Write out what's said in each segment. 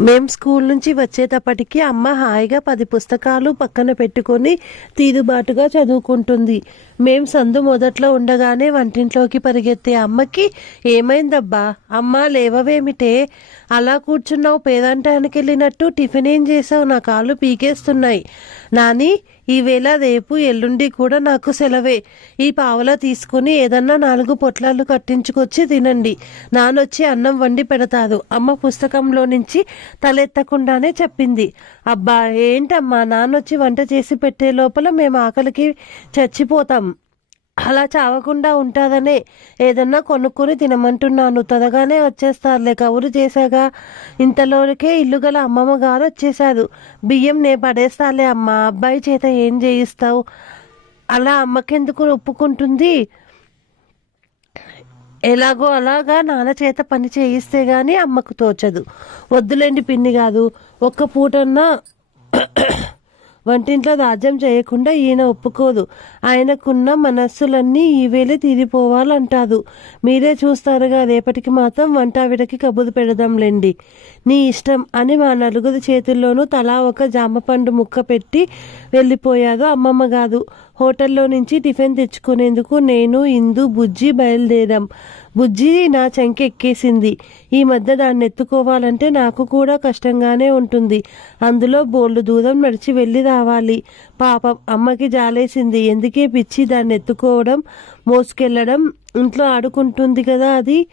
మేము స్కూల్ నుంచి వచ్చేటప్పటికి అమ్మ హాయిగా పది పుస్తకాలు పక్కన పెట్టుకొని తీరుబాటుగా చదువుకుంటుంది. మేం సందు మొదట్లో ఉండగానే వంటింట్లోకి పరిగెత్తే అమ్మకి ఏమైందబ్బా? అమ్మ లేవవేమిటే? అలా కూర్చున్నావు పేదంటానికి వెళ్ళినట్టు టిఫిన్ ఏం చేసావు నా కాళ్ళు పీకేస్తున్నాయి. నాని ఈవేళ రేపు ఎల్లుండి కూడా నాకు సెలవే. ఈ పావలా తీసుకుని ఏదన్నా నాలుగు పొట్లాలు కట్టించుకొచ్చి తినండి. నానొచ్చి అన్నం వండి పెడతారు. అమ్మ పుస్తకంలో నుంచి తలెత్తకుండానే చెప్పింది. అబ్బా ఏంటమ్మా నాన్నొచ్చి వంట చేసి పెట్టే లోపల మేము ఆకలికి చచ్చిపోతాం. అలా చావకుండా ఉంటుందనే ఏదన్నా కొనుక్కొని తినమంటున్నాను. త్వరగానే వచ్చేస్తారులే. కవురు చేశాగా. ఇంతలోనికే ఇల్లు గల అమ్మమ్మ గారు వచ్చేశారు. బియ్యం నే పడేస్తాలే అమ్మ. అబ్బాయి చేత ఏం చేయిస్తావు? అలా అమ్మకెందుకు ఒప్పుకుంటుంది? ఎలాగో అలాగా నాన్న చేత పని చేయిస్తే గాని అమ్మకు తోచదు. వద్దులేండి పిన్ని కాదు ఒక్క పూటన్నా వంటింట్లో రాజ్యం చేయకుండా ఈయన ఒప్పుకోదు. ఆయనకున్న మనస్సులన్నీ ఈవేళే తీరిపోవాలంటారు. మీరే చూస్తారుగా రేపటికి మాత్రం వంటావిడకి కబురు పెడదాంలేండి నీ ఇష్టం అని మా నలుగురు చేతుల్లోనూ తలా ఒక జామపండు ముక్క పెట్టి వెళ్ళిపోయారు అమ్మమ్మ గారు. హోటల్లో నుంచి టిఫిన్ తెచ్చుకునేందుకు నేను ఇందు బుజ్జి బయలుదేరాం. బుజ్జి నా చెంక ఎక్కేసింది ఈ మధ్య దాన్ని ఎత్తుకోవాలంటే నాకు కూడా కష్టంగానే ఉంటుంది. అందులో బోళ్ళు దూరం నడిచి వెళ్ళి రావాలి. పాపం అమ్మకి జాలేసింది. ఎందుకే పిచ్చి దాన్ని ఎత్తుకోవడం మోసుకెళ్ళడం ఇంట్లో ఆడుకుంటుంది కదా అది?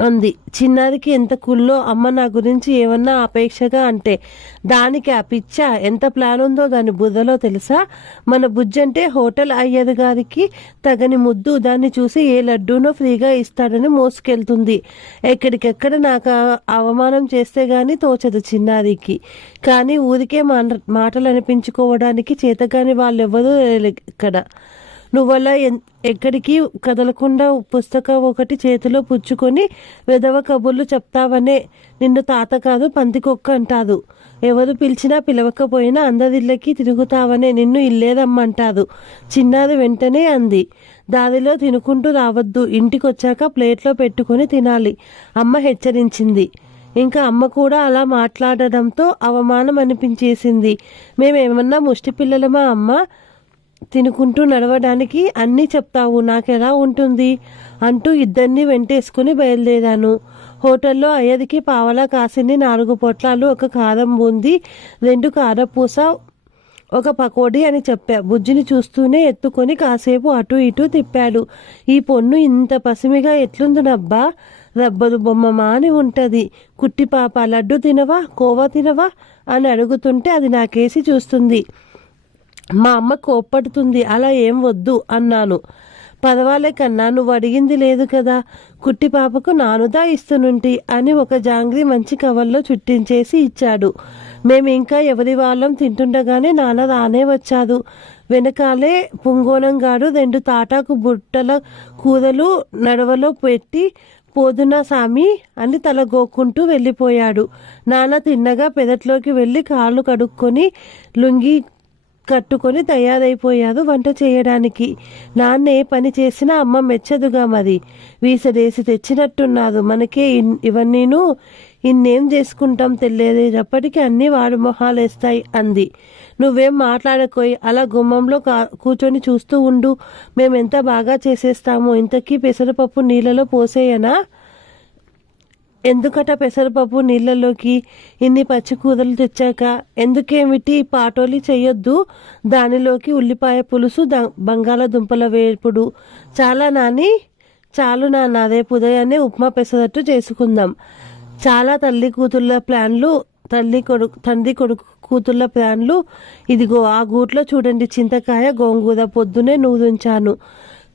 అంది. చిన్నారికి ఎంత కుల్లో అమ్మ నా గురించి ఏమన్నా అపేక్షగా అంటే దానికి ఆ పిచ్చ ఎంత ప్లాన్ ఉందో దాని బుర్రలో తెలుసా? మన బుజ్జంటే హోటల్ అయ్యది గారికి తగని ముద్దు దాన్ని చూసి ఏ లడ్డూనో ఫ్రీగా ఇస్తాడని మోసుకెళ్తుంది. ఎక్కడికెక్కడ నాకు అవమానం చేస్తే గాని తోచదు చిన్నారికి. కానీ ఊరికే మాటలు అనిపించుకోవడానికి చేతగాని వాళ్ళెవ్వరూ ఇక్కడ. నువ్వలా ఎక్కడికి కదలకుండా పుస్తకం ఒకటి చేతిలో పుచ్చుకొని వెదవ కబుర్లు చెప్తావనే నిన్ను తాత కాదు పందికొక్క అంటారు ఎవరు పిలిచినా పిలవకపోయినా అందరిళ్ళకి తిరుగుతావనే నిన్ను ఇల్లేదమ్మంటాదు చిన్నది వెంటనే అంది. దారిలో తినుకుంటూ రావద్దు. ఇంటికొచ్చాక ప్లేట్లో పెట్టుకొని తినాలి. అమ్మ హెచ్చరించింది. ఇంకా అమ్మ కూడా అలా మాట్లాడడంతో అవమానం అనిపించేసింది మేమేమన్నా ముష్టి పిల్లలమా అమ్మ? తినుకుంటూ నడవడానికి అన్నీ చెప్తావు నాకెలా ఉంటుంది? అంటూ ఇద్దరిని వెంటేసుకుని బయలుదేరాను. హోటల్లో అయ్యదికి పావలా కాసింది నాలుగు పొట్లాలు ఒక కారం బూంది రెండు కారపూస ఒక పకోడీ అని చెప్పా. బుజ్జిని చూస్తూనే ఎత్తుకొని కాసేపు అటు ఇటు తిప్పాడు. ఈ పొన్ను ఇంత పసిమిగా ఎట్లుందునబ్బా? రబ్బరు బొమ్మ మాని ఉంటది. కుట్టి పాప లడ్డు తినవా? కోవా తినవా? అని అడుగుతుంటే అది నాకేసి చూస్తుంది. మా అమ్మ కోప్పడుతుంది అలా ఏం వద్దు అన్నాను. పదవాలే కన్నా నువ్వు అడిగింది లేదు కదా కుట్టి పాపకు నానుదా ఇస్తునుంటి అని ఒక జాంగ్రీ మంచి కవర్లో చుట్టించేసి ఇచ్చాడు. మేము ఇంకా ఎవరి వాళ్ళం తింటుండగానే నాన్న రానే వచ్చాదు వెనకాలే పుంగోనంగాడు రెండు తాటాకు బుట్టల కూరలు నడవలో పెట్టి పోదునా సామి అని తల గోక్కుంటూ వెళ్ళిపోయాడు. నాన్న తిన్నగా పెదట్లోకి వెళ్ళి కాళ్ళు కడుక్కొని లుంగి కట్టుకొని తయారైపోయారు వంట చేయడానికి. నాన్నే పని చేసినా అమ్మ మెచ్చదుగా మరి వీసడేసి తెచ్చినట్టున్నారు మనకే ఇన్- ఇవన్నీను ఇన్నేం చేసుకుంటాం తెలియదేటప్పటికీ అన్నీ వాడు మొహాలేస్తాయి అంది. నువ్వేం మాట్లాడకోయి. అలా గుమ్మంలో కా కూర్చొని చూస్తూ ఉండు. మేమెంత బాగా చేసేస్తామో. ఇంతకీ పెసరపప్పు నీళ్ళలో పోసేయనా? ఎందుకట పెసరపప్పు నీళ్ళలోకి ఇన్ని పచ్చి కూరలు తెచ్చాక? ఎందుకేమిటి పాటోలి చెయ్యొద్దు? దానిలోకి ఉల్లిపాయ పులుసు బంగాళదుంపల వేపుడు. చాలా నాని? చాలు నాన్న రేపు ఉదయాన్నే ఉప్మా పెసరట్టు చేసుకుందాం. చాలా తల్లి కూతుళ్ళ ప్లాన్లు తల్లి కొడుకు తండ్రి కొడుకు కూతుళ్ళ ప్లాన్లు. ఇదిగో ఆ గూట్లో చూడండి చింతకాయ గోంగూర పొద్దునే నూరుంచాను.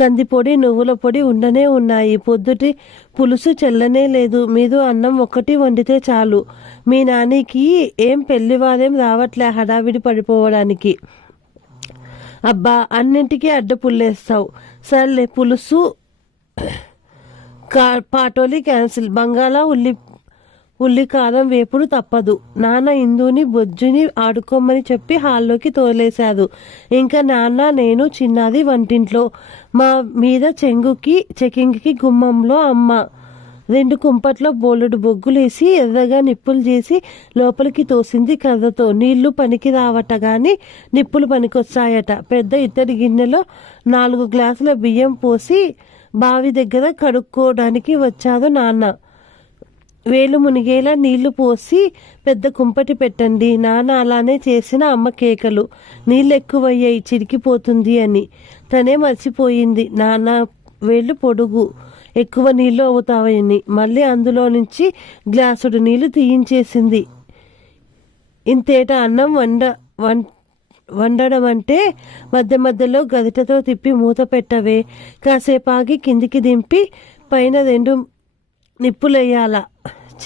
కందిపొడి నువ్వుల పొడి ఉండనే ఉన్నాయి. పొద్దుటి పులుసు చెల్లనే లేదు. మీదు అన్నం ఒక్కటి వండితే చాలు. మీ నానికి ఏం పెళ్ళివారేం రావట్లే హడావిడి పడిపోవడానికి. అబ్బా అన్నింటికీ అడ్డ పుల్లేస్తావు. సర్లే పులుసు కా పాటోలి క్యాన్సిల్. బంగాళా ఉల్లి ఉల్లి కారం వేపుడు తప్పదు. నాన్న ఇందుని బొజ్జుని ఆడుకోమని చెప్పి హాల్లోకి తోలేశారు. ఇంకా నాన్న నేను చిన్నది వంటింట్లో. మా మీద చెంగుకి చెకింగ్కి గుమ్మంలో అమ్మ. రెండు కుంపట్లో బోలెడు బొగ్గులేసి ఎర్రగా నిప్పులు చేసి లోపలికి తోసింది కర్రతో. నీళ్ళు పనికి రావట గాని నిప్పులు పనికొచ్చాయట పెద్ద ఇత్తడి గిన్నెలో నాలుగు గ్లాసుల బియ్యం పోసి బావి దగ్గర కడుక్కోవడానికి వచ్చాడు నాన్న. వేలు మునిగేలా నీళ్ళు పోసి పెద్ద కుంపటి పెట్టండి. నాన్న అలానే చేసిన అమ్మ కేకలు. నీళ్ళు ఎక్కువయ్యాయి చిరికిపోతుంది అని. తనే మర్చిపోయింది. నాన్న వేళ్ళు పొడుగు. ఎక్కువ నీళ్ళు అవుతావని. మళ్ళీ అందులో నుంచి గ్లాసుడు నీళ్ళు తీయించేసింది. ఇంతేట అన్నం వండ వం వండడం అంటే మధ్య మధ్యలో గదిటతో తిప్పి మూత పెట్టవే. కాసేపు ఆగి కిందికి దింపి పైన రెండు నిప్పులేయాల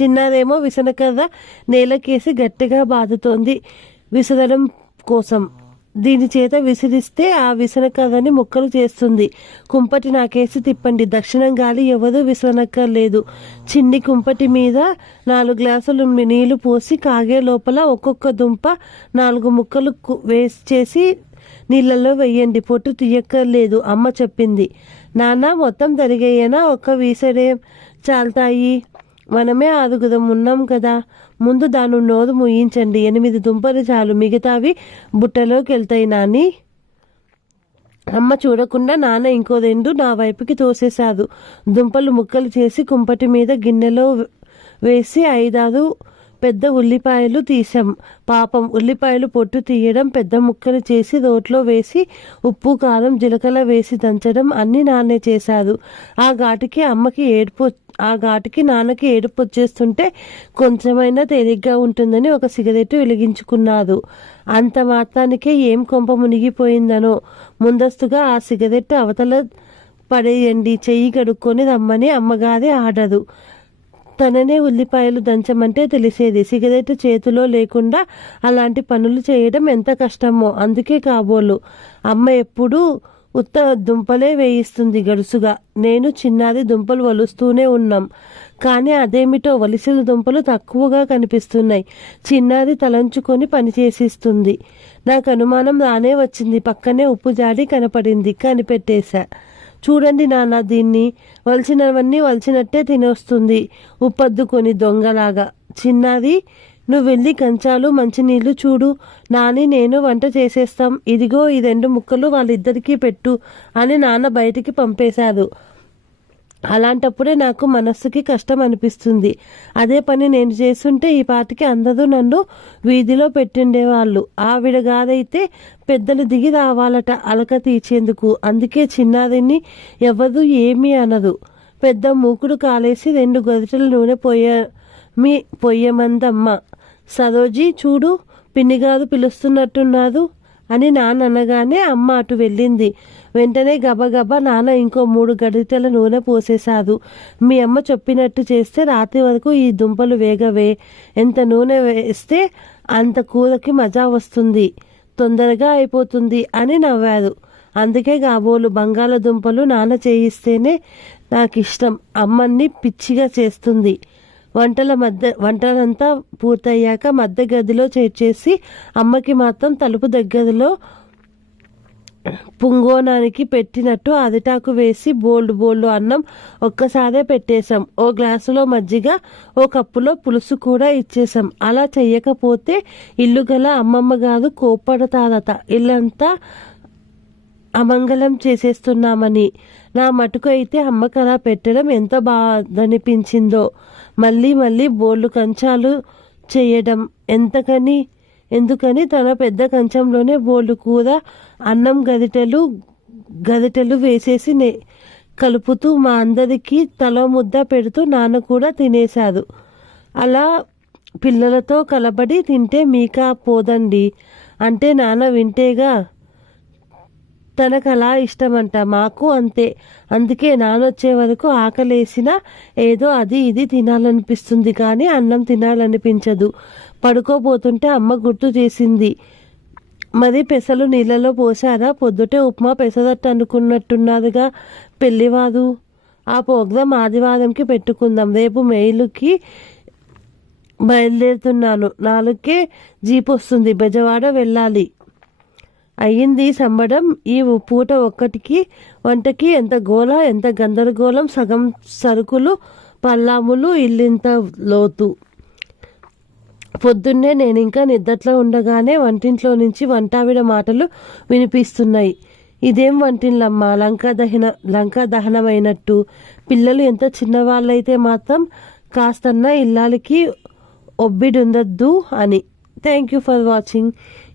చిన్నదేమో విసనకర్ర నేలకేసి గట్టిగా బాదుతోంది విసరడం కోసం. దీని చేత విసిరిస్తే ఆ విసనకర్రని ముక్కలు చేస్తుంది. కుంపటి నాకేసి తిప్పండి. దక్షిణం గాలి ఎవరూ విసనక్కర్లేదు. చిన్ని కుంపటి మీద నాలుగు గ్లాసులు నీళ్ళు పోసి కాగే లోపల ఒక్కొక్క దుంప నాలుగు ముక్కలు వేసి చేసి నీళ్ళల్లో వెయ్యండి పొట్టు తీయక్కర్లేదు. అమ్మ చెప్పింది. నాన్న మొత్తం తరిగేయనా? ఒక్క వీసడే చాలుతాయి. మనమే ఆరుగురం ఉన్నాం కదా. ముందు దాని నోరు ముయించండి. ఎనిమిది దుంపలు చాలు. మిగతావి బుట్టలోకి వెళ్తాయి నాని. అమ్మ చూడకుండా నాన్న ఇంకో రెండు నా వైపుకి తోసేశాదు. దుంపలు ముక్కలు చేసి కుంపటి మీద గిన్నెలో వేసి ఐదారు పెద్ద ఉల్లిపాయలు తీసాం పాపం ఉల్లిపాయలు పొట్టు తీయడం పెద్ద ముక్కలు చేసి రోట్లో వేసి ఉప్పు కారం జీలకర్ర వేసి దంచడం అన్ని నాన్నే చేశారు ఆ ఘాటికి అమ్మకి ఏడుపు ఆ ఘాటికి నాన్నకి ఏడుపు వచ్చేస్తుంటే కొంచెమైనా తేలిగ్గా ఉంటుందని ఒక సిగరెట్ వెలిగించుకున్నారు అంత మాత్రానికే ఏం కొంప మునిగిపోయిందనో. ముందస్తుగా ఆ సిగరెట్ అవతల పడేయండి చెయ్యి కడుక్కొని రమ్మని అమ్మగారి ఆర్డరు తననే ఉల్లిపాయలు దంచమంటే తెలిసేది. సిగరెట్ చేతిలో లేకుండా అలాంటి పనులు చేయడం ఎంత కష్టమో అందుకే కాబోలు. అమ్మ ఎప్పుడూ ఉత్త దుంపలే వేయిస్తుంది గడుసుగా. నేను చిన్నది దుంపలు వలుస్తూనే ఉన్నాం. కానీ అదేమిటో వలిసిన దుంపలు తక్కువగా కనిపిస్తున్నాయి. చిన్నది తలంచుకొని పనిచేసిస్తుంది నాకు అనుమానం రానే వచ్చింది. పక్కనే ఉప్పు జాడి కనపడింది. కనిపెట్టేశా. చూడండి నాన్న దీన్ని వలిచినవన్నీ వలిచినట్టే తినొస్తుంది. ఉప్పద్దుకొని దొంగలాగా. చిన్నది నువ్వు వెళ్ళి కంచాలు మంచినీళ్ళు చూడు. నాని నేను వంట చేసేస్తాం. ఇదిగో ఈ రెండు ముక్కలు వాళ్ళిద్దరికీ పెట్టు అని నాన్న బయటికి పంపేశారు అలాంటప్పుడే నాకు మనస్సుకి కష్టం అనిపిస్తుంది. అదే పని నేను చేస్తుంటే ఈ పాటికి అందరూ నన్ను వీధిలో పెట్టిండేవాళ్ళు. ఆవిడ కాదైతే పెద్దలు దిగి రావాలట అలక తీర్చేందుకు. అందుకే చిన్నారిని ఎవరు ఏమీ అనదు పెద్ద మూకుడు కాలేసి రెండు గదిటల నూనె పొయ్య మీ పొయ్యమందమ్మ సరోజీ చూడు పిన్నిగారు పిలుస్తున్నట్టున్నారు అని నాన్న అనగానే అమ్మ అటు వెళ్ళింది. వెంటనే గబగబా నాన్న ఇంకో మూడు గడిటల నూనె పోసేశాదు మీ అమ్మ చెప్పినట్టు చేస్తే రాత్రి వరకు ఈ దుంపలు వేగవే. ఎంత నూనె వేస్తే అంత కూరకి మజా వస్తుంది. తొందరగా అయిపోతుంది అని నవ్వారు. అందుకే కాబోలు బంగాళదుంపలు నాన్న చేయిస్తేనే నాకు ఇష్టం అమ్మని పిచ్చిగా చేస్తుంది. వంటల మధ్య వంటలంతా పూర్తయ్యాక మధ్య గదిలో చేర్చేసి అమ్మకి మాత్రం తలుపు దగ్గరలో పుంగోనానికి పెట్టినట్టు అదిటాకు వేసి బోల్డ్ బోల్డ్ అన్నం ఒక్కసారే పెట్టేశాం. ఓ గ్లాసులో మజ్జిగ ఓ కప్పులో పులుసు కూడా ఇచ్చేసాం అలా చెయ్యకపోతే ఇల్లు గల అమ్మమ్మ గారు కోప్పడతారట. ఇల్లంతా అమంగళం చేసేస్తున్నామని. నా మటుకు అయితే అమ్మకలా పెట్టడం ఎంత బాధనిపించిందో. మళ్ళీ మళ్ళీ బోళ్ళు కంచాలు చేయడం. ఎంతకని ఎందుకని తన పెద్ద కంచంలోనే బోళ్ళు కూర అన్నం గదిటెలు గదిటెలు వేసేసి కలుపుతూ మా అందరికీ తల ముద్ద పెడుతూ నాన్న కూడా తినేశారు. అలా పిల్లలతో కలబడి తింటే మీకా పోదండి. అంటే నాన్న వింటేగా తనకు అలా ఇష్టమంట. మాకు అంతే. అందుకే నానొచ్చే వరకు ఆకలేసిన ఏదో అది ఇది తినాలనిపిస్తుంది కానీ అన్నం తినాలనిపించదు. పడుకోబోతుంటే అమ్మ గుర్తు చేసింది. మరి పెసలు నీళ్ళలో పోసారా పొద్దుటే ఉప్మా పెసరట్టు అనుకున్నట్టున్నారుగా పెళ్ళివారు ఆ ప్రోగ్రాం ఆదివారంకి పెట్టుకుందాం. రేపు మెయిల్కి బయలుదేరుతున్నాను. నాలుగుకే జీప్ వస్తుంది బెజవాడ వెళ్ళాలి. అయ్యింది సంబడం. ఈ పూట ఒక్కటికి వంటకి ఎంత గోల ఎంత గందరగోళం సగం సరుకులు పల్లాములు ఇల్లింత లోతు. పొద్దున్నే నేను ఇంకా నిద్దట్లో ఉండగానే వంటింట్లో నుంచి వంటావిడ మాటలు వినిపిస్తున్నాయి. ఇదేం వంటిల్లమ్మా? లంకా దహన లంకా దహనమైనట్టు. పిల్లలు ఎంత చిన్నవాళ్ళైతే మాత్రం కాస్తన్న ఇల్లాలకి ఒబ్బిడుండద్దు అని. Thank you for watching.